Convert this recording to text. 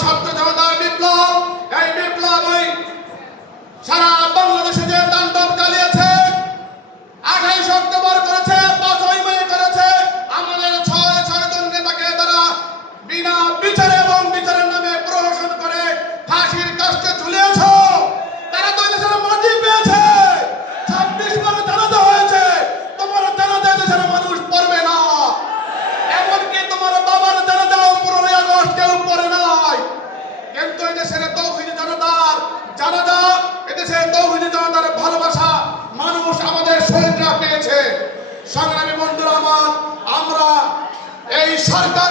ছাত্র জনতার বিপ্লব, এই বিপ্লবই সারা বাংলাদেশে যে তাণ্ডব চালিয়েছে, 28 অক্টোবর করেছে, 5ই মে করেছে, আমাদের 6 জন নেতাকে তারা বিনা বিচারে এবং বিচারের নামে প্রহসন করে ফাঁসির কাস্টে ঝুলিয়েছ। তারা তো দেশের মাটি পেয়েছে, 26 বার জানাজা হয়েছে, তোমার জানাজা দেশের মানুষ পড়বে না। এমনকি তোমার বাবার জানাজাও 15ই আগস্ট কেউ পড়ে নাই। কিন্তু এদেশের তৌহিদি জনতার জানাজা, এদেশের তৌহিদি জনতার ভালোবাসা মানুষ আমাদের শহীদরা পেয়েছে। সংগ্রামী বন্ধুরা আমার, আমরা এই সরকার